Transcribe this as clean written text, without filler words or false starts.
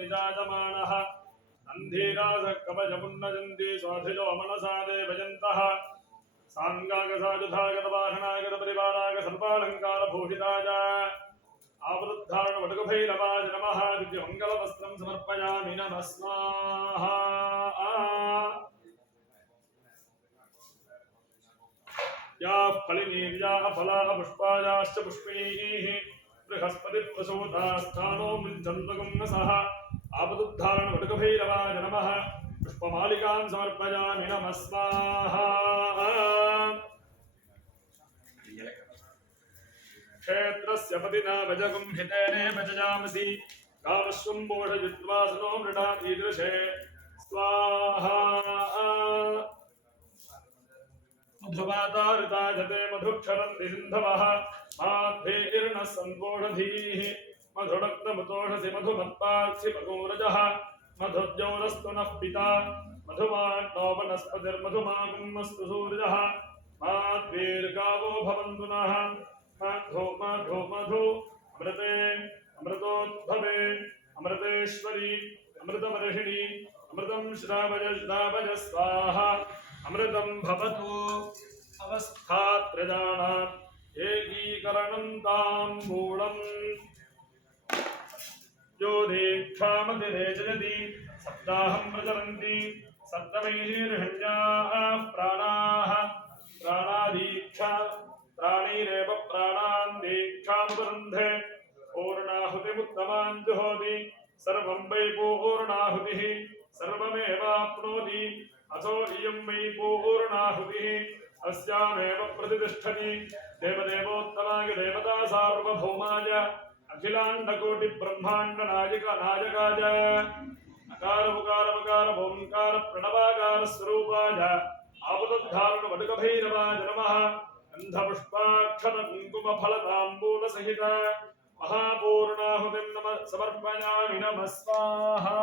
निजायमानः नन्धीराज कवचमुन्नजन्ति स्वाधिजो मनसा ते भजन्तः सांगागसाजुधागतवाहनागतपरिवाराग सर्वालङ्कारभूषिताय आवृद्धारणवटुकभैरवाय नमः दिव्यमङ्गलवस्त्रं समर्पयामि नमः स्वाहा याः फलिनीर्याः फलाः पुष्पायाश्च पुष्पैः बृहस्पतिप्रसूतास्थानो मृच्छन्तगुं सह आपदुद्धारणवटुकभैरवाय नमः पुष्पमालिकां समर्पयामि नमः स्वाहा क्षेत्रस्य पतिना भजगुं हितेने भजयामसि कामश्वं बोधजित्वासनो मृडातीदृशे स्वाहा मधुमातारुताजते मधुक्षरन्ति सिन्धवः माध्वेर्नः सन्पोषधीः मधुरक्तमुतोषसि मधुमत्पार्थिपगोरजः मधुज्योरस्तु नः पिता मधुमाट्नो वनस्पतिर्मधुमागुमस्तु सूर्यः माध्वीर्गावो भवन्तु नः मधु मधु मधु अमृते अमृतोद्भवे अमृतेश्वरी अमृतवर्षिणी अमृतं श्रावय श्रावय स्वाहा अमृतं भवतु अवस्थात्रयाणाम् एकीकरणं ताम्बूलम् यो दीक्षामतिरेजयति सप्ताहं प्रचरन्ति सप्तमैर्हण्याः प्राणाः प्राणादीक्षा प्राणैरेव प्राणान् दीक्षामुपरुन्धे पूर्णाहुतिमुत्तमां जुहोति सर्वं वै पूर्णाहुतिः सर्वमेवाप्नोति अथो इयं वै पूर्णाहुतिः अस्यामेव प्रतिष्ठति देवदेवोत्तमाय देवता सार्वभौमाय अखिलाण्डकोटिब्रह्माण्डनायकाय अकार उकार मकार ओंकार प्रणवाकार स्वरूपाय आपदुद्धारणवटुकभैरवाय नमः गन्धपुष्पाक्षर कुङ्कुमफलताम्बूल सहित महापूर्णाहुतिं नमः समर्पयामि नमः स्वाहा